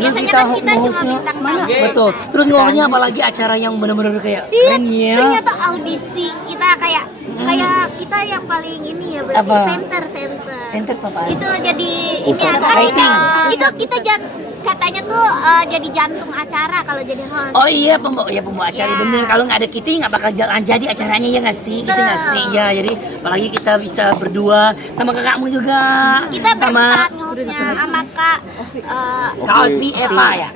biasanya kan kita cuma bintang tamu. Betul. Terus ngomongnya apalagi acara yang benar-benar kayak keren ya. Ternyata audisi kita kayak kita yang paling ini ya berarti Apa? center Center apa? itu jadi ini kan Rating. itu kita katanya tuh jadi jantung acara kalau jadi host. Oh iya pembawa acara Ya. bener. Kalau nggak ada kita nggak bakal jalan jadi acaranya ya nggak sih? Gitu nggak sih? Ya jadi apalagi kita bisa berdua sama kakakmu juga. Kita sama berempat ngehostnya sama Kak Kalvi Eva ya.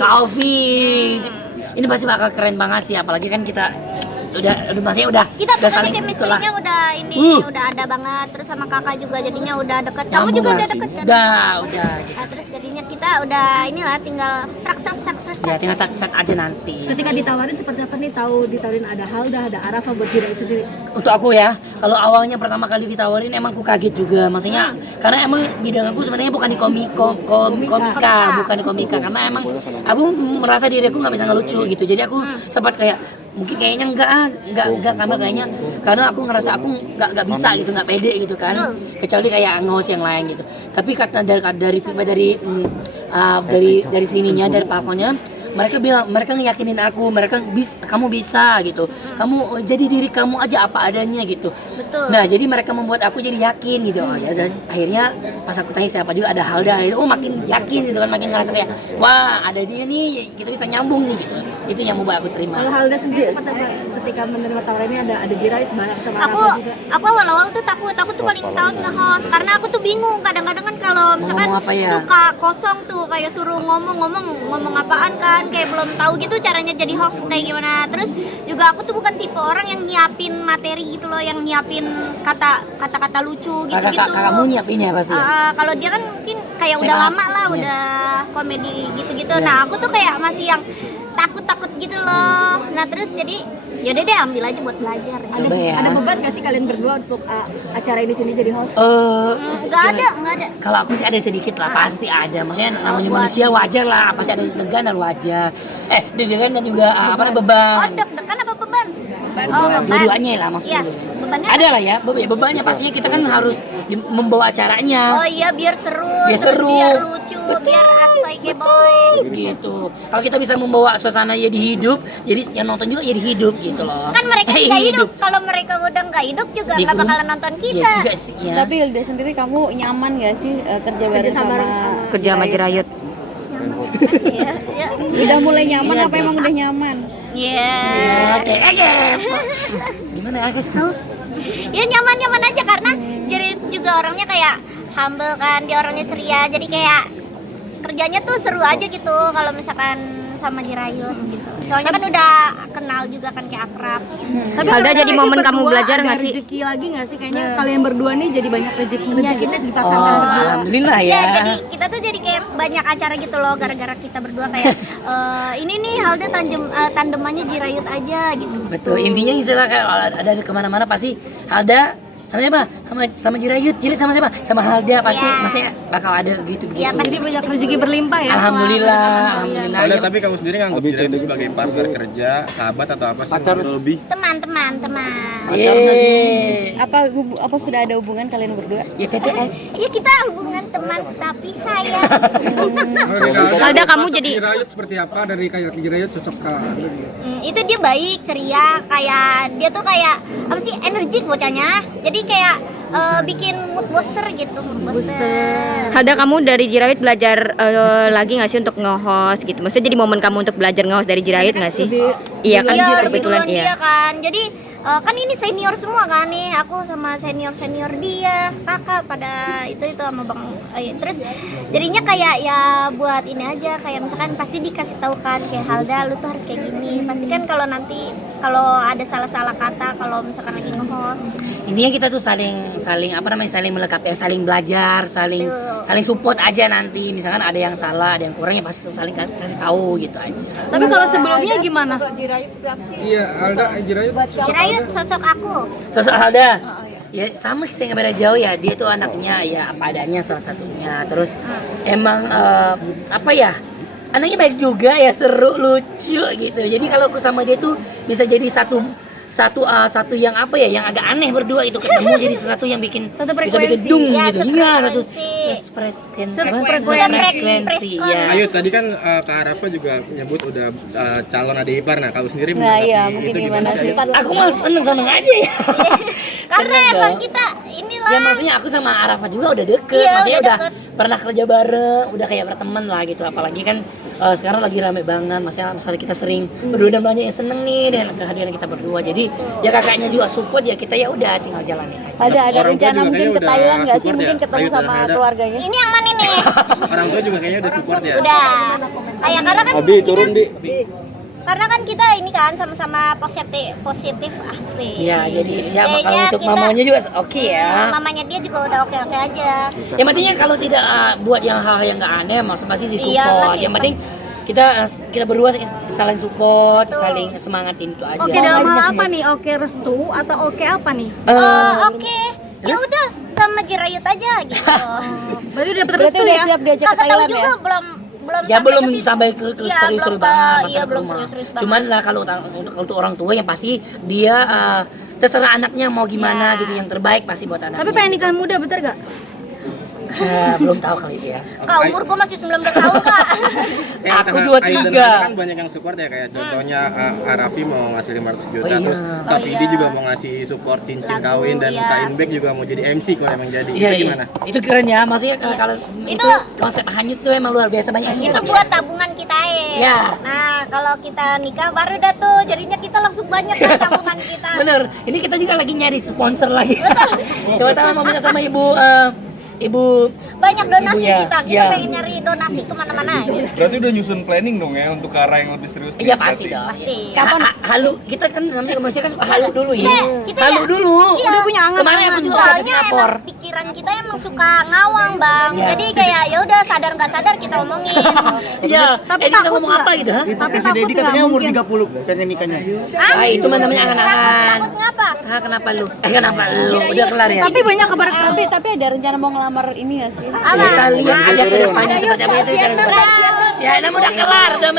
Coffee. Ini pasti bakal keren banget sih, apalagi kan kita udah maksudnya udah Kita saling itulah. chemistry-nya udah ini udah ada banget, terus sama kakak juga jadinya udah deket. Kamu Nyambung juga lah udah sih. deket kan? Udah gitu. Nah, terus jadinya kita udah inilah tinggal serak. Ya tinggal set aja nanti. Ketika ditawarin seperti apa nih? Tahu ditawarin ada Halda, ada Arafa buat Jiraid sendiri. Untuk aku ya, kalau awalnya pertama kali ditawarin emang aku kaget juga, maksudnya karena emang bidang aku sebenarnya bukan di komika, karena emang aku merasa diri aku nggak bisa ngelucu gitu, jadi aku sempat kayak mungkin kayaknya enggak karena aku ngerasa aku nggak bisa gitu, nggak pede gitu kan, kecuali kayak nge-host yang lain gitu. Tapi kata dari sininya, dari pakonnya, mereka ngeyakinin aku, kamu bisa gitu, kamu jadi diri kamu aja apa adanya gitu. Betul. Nah jadi mereka membuat aku jadi yakin gitu. Oh ya, dan akhirnya pas aku tanya siapa juga ada Halda, makin yakin gitu kan, makin ngerasa kayak wah ada dia nih, kita bisa nyambung nih gitu. Itu yang membuat aku terima. Kalau Halda sendiri seperti apa ketika menerima tawaran ini? Ada Jiraid bareng sama Arafa juga. Aku awal-awal tuh takut tuh paling takut nge-host karena aku tuh bingung kadang-kadang kan kalau misalkan Ngomong apa ya? suka kosong tuh kayak suruh ngomong apaan kan, kayak belum tahu gitu caranya jadi host kayak gimana. Terus juga aku tuh bukan tipe orang yang nyiapin materi gitu loh, yang nyiapin kata-kata lucu gitu-gitu. Kakakmu nyiapin ya pasti. Kalau dia kan mungkin kayak udah lama lah, udah komedi gitu-gitu. Nah aku tuh kayak masih yang takut gitu loh. Nah terus jadi yaudah deh ambil aja buat belajar. Coba ya. Ada beban nggak sih kalian berdua untuk acara ini sini jadi host? Nggak ada. Kalau aku sih ada sedikit lah, pasti ada. Maksudnya namanya manusia wajar lah, pasti ada deg-degan dan wajar. Deg-degan dan juga beban. Deg-degan apa beban? Beban. Dua-duanya lah maksudnya. Iya, bebannya ada lah ya, bebannya pastinya kita kan harus membawa acaranya. Oh iya, biar seru, Biar lucu, biar asoy boy. Gitu. Kalau kita bisa membawa suasana jadi hidup, jadi yang nonton juga jadi hidup gitu loh. Kan mereka nggak hidup. Kalau mereka udah nggak hidup juga nggak bakalan nonton kita. Iya juga sih ya. Tapi Hilda sendiri kamu nyaman gak sih kerja bareng sama Kerja sama Jirayut? Iya. Udah mulai nyaman apa emang udah nyaman? Iya. Oke aja. Gimana ya guys tuh? Ya nyaman aja karena jadi juga orangnya kayak humble kan, dia orangnya ceria, jadi kayak kerjanya tuh seru aja gitu kalau misalkan sama Jirayut gitu. Soalnya kan udah kenal juga kan, kayak akrab. Tapi Halda jadi momen kamu belajar nggak sih? Rezeki lagi nggak sih? Kayaknya kalian berdua nih jadi banyak rezekinya kita dipasangkan berdua. Alhamdulillah ya. Ya, jadi kita tuh jadi kayak banyak acara gitu loh gara-gara kita berdua kayak ini nih Halda tandemannya Jirayut aja gitu. Betul, intinya istilah kayak ada kemana-mana pasti Halda sama siapa? Sama Jirayut, jadi sama siapa? Sama Halda pasti, maksudnya bakal ada gitu. Iya, pasti Banyak rezeki berlimpah ya. Alhamdulillah. Ada, tapi kamu sendiri nganggap Jirayut sebagai partner kerja, sahabat atau apa sih? Pacar lebih? teman. Apa sudah ada hubungan kalian berdua? Ya TTS. Ya kita hubungan teman tapi sayang. Halda, kamu jadi Jirayut seperti apa dari kayak Jirayut cocok ke Itu dia baik, ceria, kayak dia tuh kayak apa sih, energik bocahnya. Jadi kayak bikin mood booster gitu, Halda, kamu dari Jirayut belajar lagi nggak sih untuk nge-host gitu? Maksudnya jadi momen kamu untuk belajar nge-host dari Jirayut nggak sih? Iya kan, kebetulan iya. dia kan. Jadi kan ini senior semua kan nih, aku sama senior dia, kakak pada itu sama bang. Terus jadinya kayak ya buat ini aja, kayak misalkan pasti dikasih tahu kan kayak Halda lu tuh harus kayak gini. Pasti kan kalau nanti ada salah kata kalau misalkan lagi nge-host. Intinya kita tuh saling melengkapi, saling belajar, saling support aja nanti. Misalkan ada yang salah, ada yang kurang, ya pasti saling kasih tahu gitu aja. Tapi kalau sebelumnya gimana? Iya, Alda Jirayut. Jirayut sosok aku. Sosok Halda. Ya sama sih, nggak beda jauh ya. Dia tuh anaknya ya apa adanya salah satunya. Terus emang anaknya baik juga ya, seru, lucu gitu. Jadi kalau aku sama dia tuh bisa jadi satu yang apa ya, yang agak aneh berdua itu ketemu jadi sesuatu yang bikin Satu bisa bikin frekuensi. dung Ya, gitu. satu Iya, satu frekuensi. frekuensi ya. Ayo tadi kan Kak Arafa juga nyebut udah calon adik ipar. Nah, kau sendiri Nah, menanggapi iya, mungkin itu gimana sih? Aku malah seneng aja ya. Karena Seneng emang dong. kita inilah. Ya maksudnya aku sama Arafa juga udah deket, Iya, maksudnya udah udah pernah kerja bareng, udah kayak berteman lah gitu. Apalagi kan sekarang lagi rame banget, maksudnya kita sering berdua dan banyak yang seneng nih dengan kehadiran kita berdua. Jadi ya kakaknya juga support, ya kita ya udah tinggal jalanin aja. Ada Orang tua rencana juga mungkin kayaknya ke udah Thailand nggak sih? support Mungkin ya? ketemu Ayo, sama ada. keluarganya. Ini yang mana nih? Orang tua juga kayaknya udah support ya. Udah. Kayak karena kan Abi turun di. karena kan kita ini kan sama-sama positif asik. Ya jadi ya Kayaknya kalau untuk kita- mamanya juga oke ya. Mamanya dia juga udah oke-oke aja. Yang pentingnya kalau tidak buat yang hal yang nggak aneh, masih di Iya, support. masih Yang penting kita berdua saling support, Betul. saling semangatin itu aja. Oke dalam hal apa nih? Oke restu atau oke apa nih? Oke. Ya udah sama Jirayut aja gitu. Berarti udah dapet Berarti restu udah ya? siap diajak ke Kagak tahu Thailand juga ya? belum Ya belum ke situ. sampai ke Iya, serius belum banget ke- masalah iya, belum rumah. serius banget. Cuman lah kalau untuk orang tua yang pasti dia terserah anaknya mau gimana Iya. gitu, yang terbaik pasti buat anaknya. Tapi pengen nikah muda bener gak? Belum tahu kali ya. Kak, umur gua masih 19 tahun, Kak. Aku Ayu 23. dan Fidi kan banyak yang support ya, kayak contohnya Arafi mau ngasih 500 juta, Oh, iya. terus Kak Oh, Fidi iya. juga mau ngasih support cincin Lagu, kawin, dan iya. Kak Inbek juga mau jadi MC kalau emang jadi. Iya, Itu iya. gimana? Itu keren ya, maksudnya kalau itu Itu- konsep hanyut tuh emang luar biasa, banyak yang Itu support. buat tabungan kita Ya. Nah, kalau kita nikah baru dah tuh jadinya kita langsung banyak kan tabungan kita. Bener, ini kita juga lagi nyari sponsor lagi. Coba tahu mau minta sama ibu Banyak donasi Ibunya, kita iya. pengen nyari donasi kemana-mana gitu. Berarti udah nyusun planning dong ya untuk ke arah yang lebih serius. Iya pasti dong. Pasti. Halu, kita kan namanya manusia kan suka halu dulu ya. Kita Halu ya- dulu. Iya. Udah punya angan-angan. Kemarin aku juga udah ke Soalnya Singapura. emang pikiran kita emang suka ngawang, Bang. Iya. Jadi kayak ya udah sadar nggak sadar kita omongin. Iya, Tapi ini kita takut ngomong nggak? apa gitu, ha? Tapi takut nggak mungkin? 30 pengen nikahnya. Ah, itu mah namanya angan-angan. Takut ngapa? Ah, kenapa lu? Kenapa lu? Udah kelar ya? Tapi banyak kabar Tapi ada rencana mau ngelamar ini nggak sih? Apa? Kita lihat aja ke depannya seperti apa itu. Siap, Ya, namun udah kelar, udah